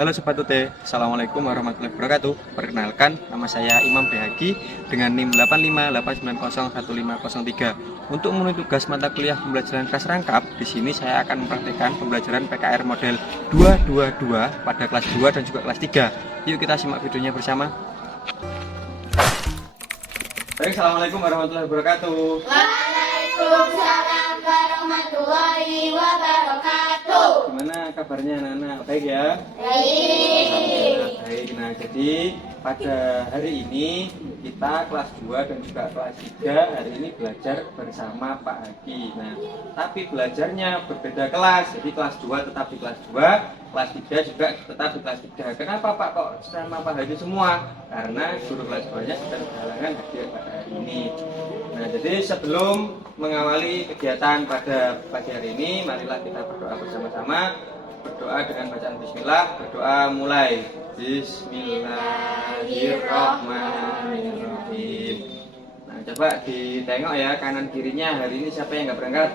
Halo Sobat UT, Assalamualaikum warahmatullahi wabarakatuh. Perkenalkan, nama saya Imam Behaki dengan NIM 8589015003. Untuk memenuhi tugas mata kuliah pembelajaran kelas rangkap, di sini saya akan mempraktikkan pembelajaran PKR model 222 pada kelas 2 dan juga kelas 3. Yuk kita simak videonya bersama. Baik, Assalamualaikum warahmatullahi wabarakatuh. Waalaikumsalam warahmatullahi wabarakatuh. Gimana kabarnya anak-anak? Baik ya? Baik. Baik, nah jadi pada hari ini kita kelas 2 dan juga kelas 3 hari ini belajar bersama Pak Haki. Nah, tapi belajarnya berbeda kelas. Jadi kelas 2 tetap di kelas 2, kelas 3 juga tetap di kelas 3. Kenapa Pak kok sama Pak Haki semua? Karena guru kelas 2-nya sedang berhalangan hadir pada hari ini. Nah, jadi sebelum mengawali kegiatan pada pagi hari ini, marilah kita berdoa bersama-sama. Berdoa dengan bacaan bismillah. Berdoa mulai. Bismillahirrahmanirrahim. Nah, coba ditengok ya kanan kirinya, hari ini siapa yang nggak berangkat?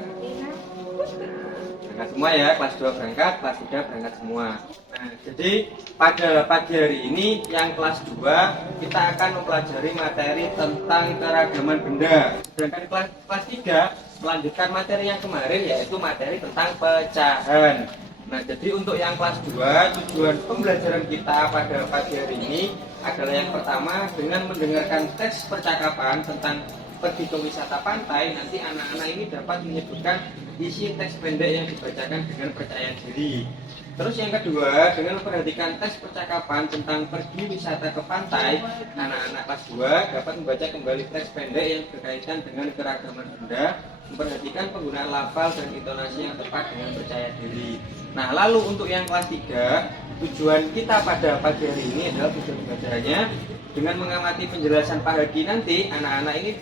Berangkat semua ya, kelas 2 berangkat, kelas 3 berangkat semua. Nah, jadi pada pagi hari ini yang kelas 2 kita akan mempelajari materi tentang keragaman benda. Sedangkan kelas 3 melanjutkan materi yang kemarin, yaitu materi tentang pecahan. Nah, jadi untuk yang kelas 2, tujuan pembelajaran kita pada pagi hari ini adalah yang pertama, dengan mendengarkan teks percakapan tentang pergi ke wisata pantai, nanti anak-anak ini dapat menyebutkan isi teks pendek yang dibacakan dengan percaya diri. Terus yang kedua, dengan memperhatikan teks percakapan tentang pergi wisata ke pantai, anak-anak kelas 2 dapat membaca kembali teks pendek yang berkaitan dengan keragaman benda, memperhatikan penggunaan lafal dan intonasi yang tepat dengan percaya diri. Nah, lalu untuk yang kelas 3, tujuan kita pada pagi hari ini adalah tujuan pembelajarannya dengan mengamati penjelasan Pak Haki nanti, anak-anak ini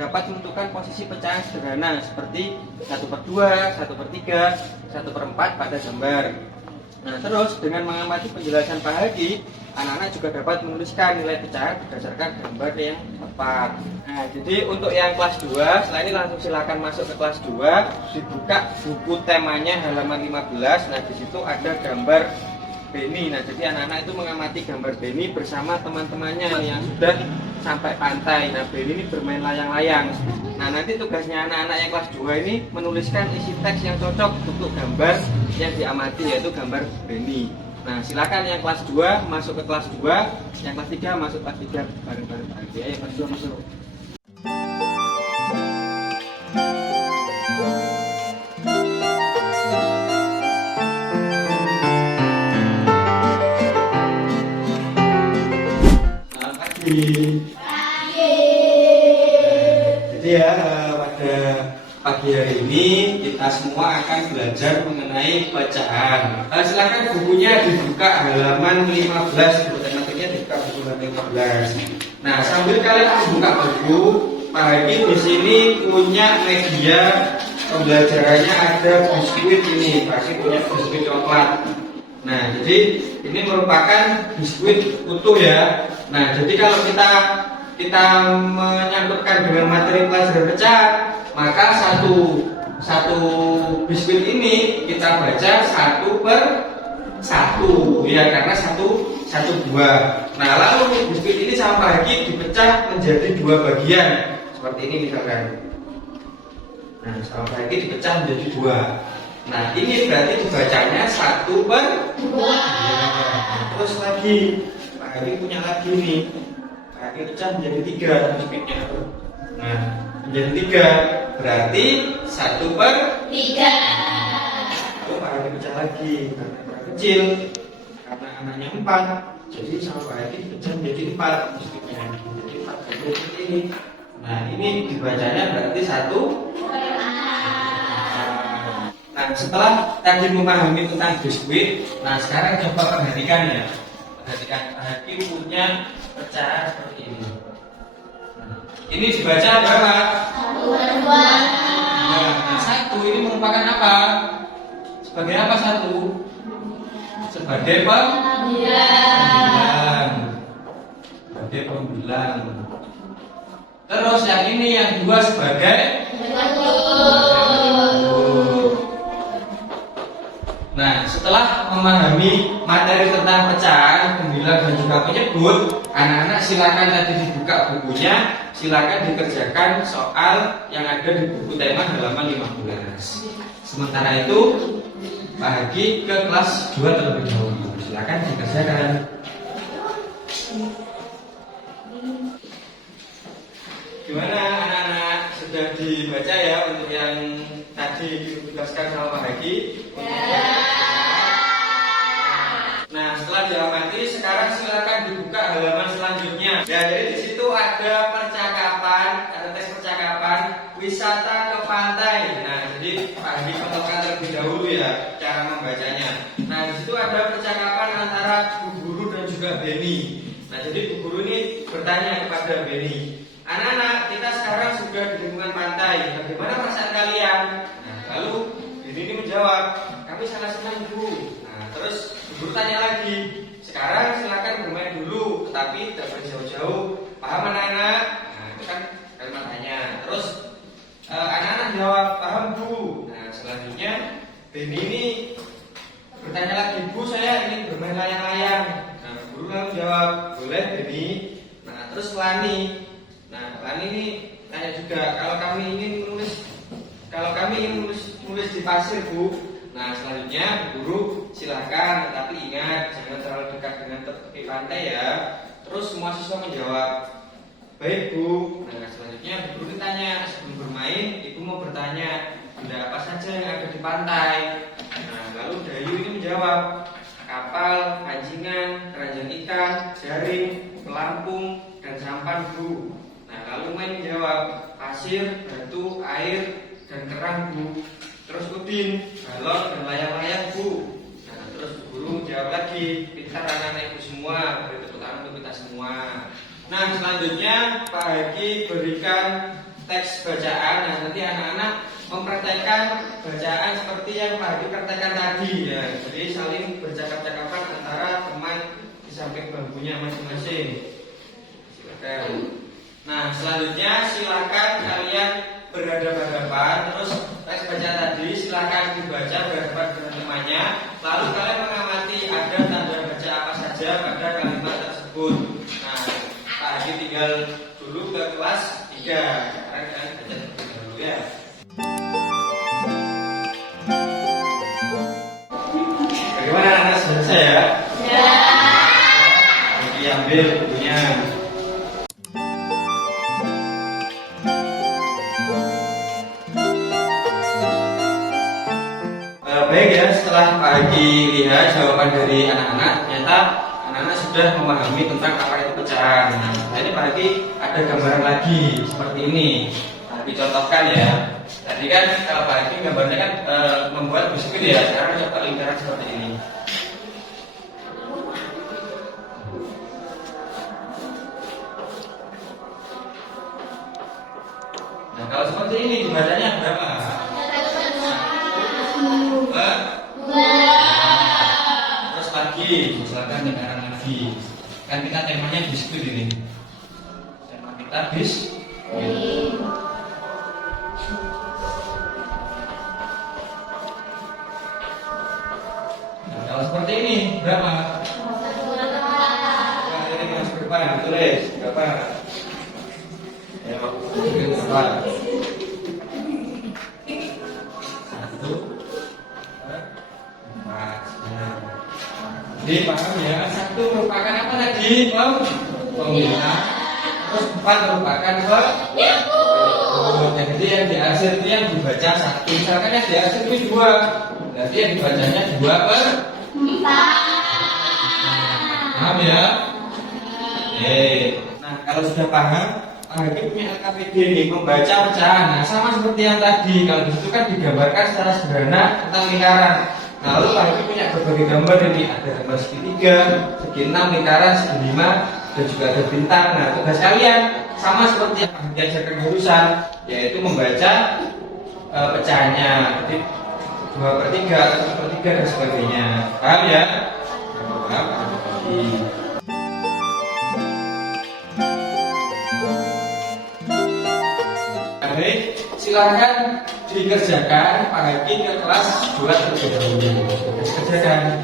dapat menentukan posisi pecahan sederhana seperti 1/2, 1/3, 1/4 pada gambar. Nah, terus dengan mengamati penjelasan Pak Haki, anak-anak juga dapat menuliskan nilai pecahan berdasarkan gambar yang tepat. Nah, jadi untuk yang kelas 2, setelah ini langsung silakan masuk ke kelas 2, dibuka buku temanya halaman 15. Nah, di situ ada gambar Beni. Nah, jadi anak-anak itu mengamati gambar Beni bersama teman-temannya yang sudah sampai pantai. Nah, Beni ini bermain layang-layang. Nah, nanti tugasnya anak-anak yang kelas 2 ini menuliskan isi teks yang cocok untuk gambar yang diamati, yaitu gambar Beni. Nah, silakan yang kelas 2 masuk ke kelas 2, yang kelas 3 masuk kelas 3 bareng-bareng lagi. Ayo kelas 2 masuk. Selamat pagi. Jadi ya, pada pagi hari ini kita semua akan belajar mengenai pecahan. Silakan bukunya dibuka halaman 15, matematiknya dibuka buku halaman 15. Nah, sambil kalian membuka buku, Pak Haki di sini punya media pembelajarannya, ada biskuit ini. Pak Haki punya biskuit coklat. Nah, jadi ini merupakan biskuit utuh ya. Nah, jadi kalau kita menyangkutkan dengan materi pelajaran pecahan, maka satu biskuit ini kita baca 1/1 ya, karena satu buah. Nah, lalu biskuit ini sama Pak Haki dipecah menjadi 2 bagian seperti ini misalkan. Nah, sama Pak Haki dipecah menjadi 2. Nah, ini berarti dibacanya 1/2. Nah, terus lagi Pak Haki punya lagi nih, Pak Haki pecah menjadi 3 biskuitnya. Nah, menjadi 3 berarti 1/3. Lalu Pak Haki pecah lagi karena anak kecil, karena anaknya 4, jadi sama Pak Haki pecah menjadi 4 biskuitnya, jadi 4 seperti ini. Nah, ini dibacanya berarti 1. Nah, setelah tadi memahami tentang biskuit, nah sekarang coba perhatikan ya. Perhatikan, Pak Haki punya pecahan seperti ini. Nah, ini dibaca berapa? 1/2. Nah, 1 ini merupakan apa? Sebagai apa 1? Sebagai pembilang. sebagai pembilang. Terus yang ini yang 2 sebagai penyebut. Nah, setelah memahami materi tentang pecahan, pembilang dan juga penyebut, anak-anak silakan tadi dibuka bukunya, silakan dikerjakan soal yang ada di buku tema halaman 15. Sementara itu, Pak Haki ke kelas 2 terlebih dahulu. Silakan dikerjakan. Gimana anak-anak? Sudah dibaca ya untuk yang tadi ditugaskan sama Pak Haki? Nah, setelah diamati, sekarang silakan dibuka halaman selanjutnya. Ya, jadi di situ ada percakapan, ada teks percakapan wisata ke pantai. Nah, jadi Pak Hadi contohkan terlebih dahulu ya cara membacanya. Nah, di situ ada percakapan antara Bu Guru dan juga Beni. Nah, jadi Bu Guru ini bertanya kepada Beni, anak-anak, kita sekarang sudah di lingkungan pantai. Bagaimana perasaan kalian? Nah, lalu Beni ini menjawab, kami sangat senang Bu. Nah, terus Guru tanya lagi, sekarang silakan bermain dulu, tapi tidak boleh jauh-jauh. Paham anak-anak? Nah, itu kan kalimat tanya. Terus anak-anak jawab, paham Bu. Nah, selanjutnya Beni ini bertanya lagi, Bu, saya ingin bermain layang-layang. Nah, Guru lalu jawab, boleh Beni. Nah, terus Lani. Nah, Lani ini tanya juga, kalau kami ingin menulis di pasir Bu. Nah, selanjutnya Guru silahkan, tetapi ingat jangan terlalu dekat dengan tepi pantai ya. Terus semua siswa menjawab, baik Bu. Nah, selanjutnya Guru ditanya, sebelum bermain Ibu mau bertanya benda apa saja yang ada di pantai. Nah, lalu Dayu ini menjawab, kapal, pancingan, keranjang ikan, jaring, pelampung, dan sampan Bu. Nah, lalu Main menjawab, pasir, batu, air, dan kerang Bu. Terus Udin, balon dan layang-layang Bu. Nah, terus Guru jawab lagi, pintar anak-anak Ibu semua, beri tepuk tangan untuk kita semua. Nah, selanjutnya Pak Haki berikan teks bacaan. Nah, nanti anak-anak mempraktekkan bacaan seperti yang Pak Haki praktekkan tadi ya. Jadi saling bercakap-cakapan antara teman di samping bangkunya masing-masing. Silakan. Nah, selanjutnya silakan kalian berhadapan-hadapan. Terus teks bacaan tadi silakan dibaca berhadapan dengan temannya. Lalu kalian mengamati ada tanda baca apa saja pada kalimat tersebut. Nah, Pak Haji tinggal dulu ke kelas 3. Sekarang kalian baca dulu ya. Bagaimana anak selesai ya? Ya. Diambil bukunya. Baik ya, setelah Pak Haji lihat jawaban dari anak-anak, ternyata anak-anak sudah memahami tentang apa itu pecahan. Nah, ini Pak Haji ada gambaran lagi seperti ini. Nah, dicontohkan ya. Tadi kan kalau Pak Haji gambarnya kan membuat biskuit ya. Sekarang coba lingkaran seperti ini. Nah, kalau seperti ini dibacanya berapa? Terus lagi, misalkan lingkaran lagi. Kan kita temanya biskuit ini. Tema kita biskuit. Nah, kalau seperti ini berapa? Nah, ini mas berapa? Tulis berapa? Ya, berapa? 1, 4. Jadi paham ya, 1 merupakan apa tadi? Pembilang. Terus 4 merupakan penyebut. Jadi yang di akhir itu yang dibaca 1. Misalkan yang di akhir itu 2. Berarti yang dibacanya 2/4. Paham ya? Nah, kalau sudah paham, Hakim punya LKPD nih, membaca pecahan. Nah, sama seperti yang tadi. Kalau disitu kan digambarkan secara sederhana tentang lingkaran. Nah, lalu Hakim punya berbagai gambar ini. Ada gambar segitiga, segi 6, lingkaran, segi 5, dan juga ada bintang. Nah, tugas kalian sama seperti yang Hakim diajarkan barusan, yaitu membaca pecahannya. Jadi 2/3 atau 1/3 dan sebagainya. Paham ya? Paham? baik, silakan dikerjakan Pak Haki ke kelas 2 terlebih dahulu. Kerjakan.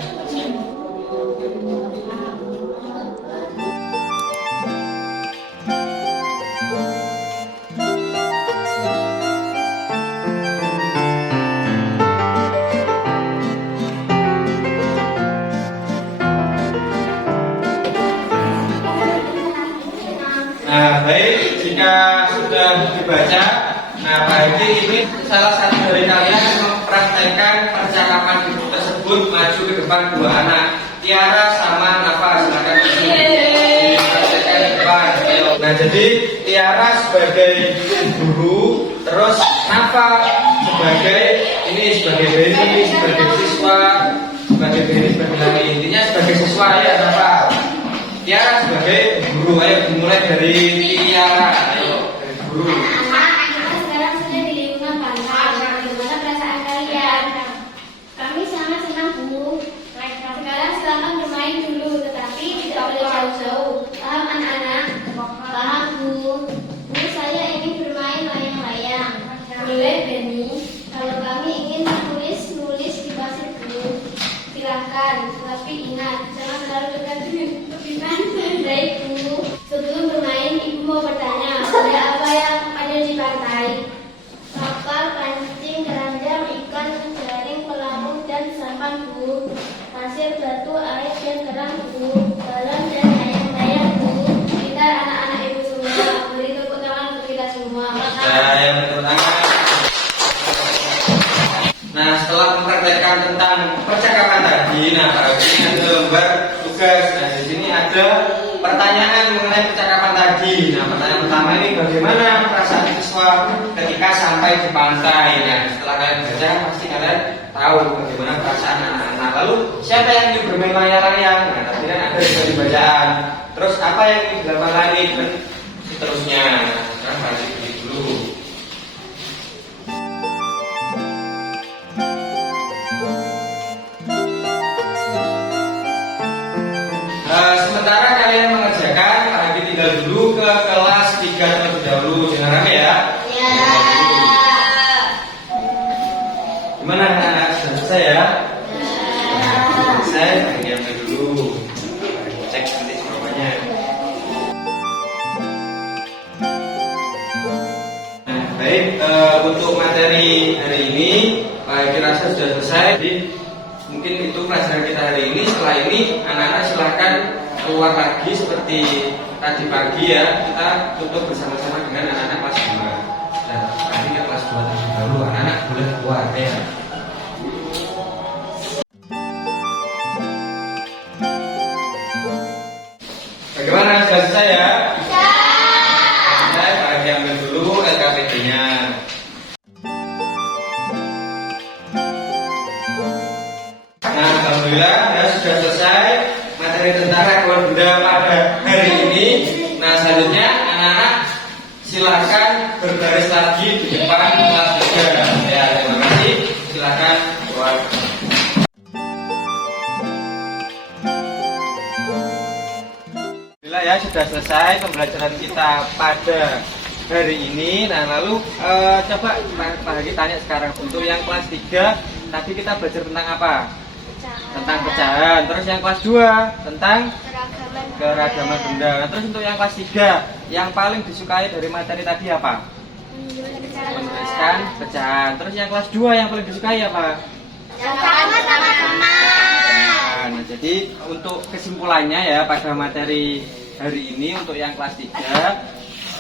Nah, baik, jika sudah dibaca, nah Pak Haki ini salah satu dari kalian mempraktekkan percakapan ibu tersebut maju ke depan dua anak, Tiara sama Nafa. Silakan dipraktekkan ke depan. Ayo. Nah, jadi Tiara sebagai guru, terus Nafa sebagai Beni, sebagai siswa, sebagai lagi. Intinya sebagai siswa ya, Nafa. Tiara sebagai guru. Ayo dimulai dari Tiara. Ayo, dari guru. Anak-anak sekarang sudah di lingkungan pantai. Bagaimana perasaan kalian? Kami sangat senang, Bu. Sekarang silakan bermain dulu, tetapi tidak boleh jauh-jauh. Paham anak-anak? Paham, Bu. Bu, saya ingin bermain layang-layang. Boleh, Beni. Kalau kami ingin nulis di pasir, Bu. Silahkan, tapi ingat, jangan terlalu dekat dengan tepian. Baik, Bu. Sebelum bermain, Ibu mau bertanya, ada apa yang ada di pantai? Kapal, pancing, keranjang, ikan, jaring, pelampung, dan sampan, Bu. Pasir, batu, air, dan kerang, Bu. Balon dan layang-layang, Bu. Kita anak-anak Ibu semua. Beri tepuk tangan untuk kita semua. Saya tepuk tangan. Nah, setelah mempraktekkan tentang percakapan tadi, nah Pak Haki ini ada lembar tugas. Nah, di sini ada pertanyaan mengenai percakapan tadi. Nah, pertanyaan pertama ini bagaimana perasaan siswa ketika sampai di pantai. Nah, setelah kalian baca pasti kalian tahu bagaimana perasaan anak-anak. Lalu siapa yang ingin bermain layang-layang? Nah, tadi kan ada di bacaan. Terus apa yang ingin dilakukan lagi dan seterusnya. Nah, sekarang Pak Haki pilih dulu. Sementara kalian mengerjakan, Pak Haki tinggal dulu ke kelas 3 terlebih dahulu. Jangan rame ya. Ya. Gimana anak-anak? Sudah selesai ya? Selesai, Pak Haki ambil dulu. Cek nanti jawabannya. Nah, baik, untuk materi hari ini Pak Haki rasa sudah selesai. Jadi mungkin itu pelajaran kita hari ini. Setelah ini anak-anak silahkan keluar lagi seperti tadi pagi ya. Kita tutup bersama-sama dengan anak-anak kelas 2. Dan tadi ke kelas 2 terlebih dahulu. Anak-anak boleh keluar ya. Bagaimana? Sudah selesai ya? Saya Pak Haki ambil dulu LKPD-nya. Nah, alhamdulillah ya sudah selesai materi tentang ragam benda pada hari ini. Nah, selanjutnya anak-anak silakan berbaris lagi di depan kelas 3. Ya, terima kasih. Silakan keluar. Alhamdulillah ya sudah selesai pembelajaran kita pada hari ini. Nah, lalu coba Pak Haki tanya sekarang untuk yang kelas 3 tadi kita belajar tentang apa? Tentang pecahan. Terus yang kelas 2 tentang keragaman benda. Nah, terus untuk yang kelas 3 yang paling disukai dari materi tadi apa? Menuliskan pecahan. Terus yang kelas 2 yang paling disukai apa? Sama-sama. Nah, jadi untuk kesimpulannya ya pada materi hari ini untuk yang kelas 3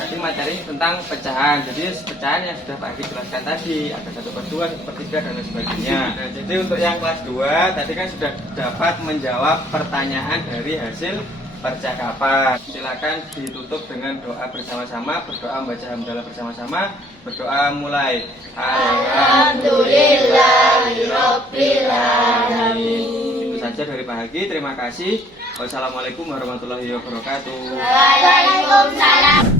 tadi materi tentang pecahan. Jadi pecahan yang sudah Pak Haki jelaskan tadi ada 1/2, 1/3 dan lain sebagainya. Nah, jadi untuk yang kelas 2 tadi kan sudah dapat menjawab pertanyaan dari hasil percakapan. Silakan ditutup dengan doa bersama-sama, berdoa membaca hamdalah bersama-sama. Berdoa mulai. Alhamdulillahirabbil alamin. Itu saja dari Pak Haki. Terima kasih. Wassalamualaikum warahmatullahi wabarakatuh. Waalaikumsalam.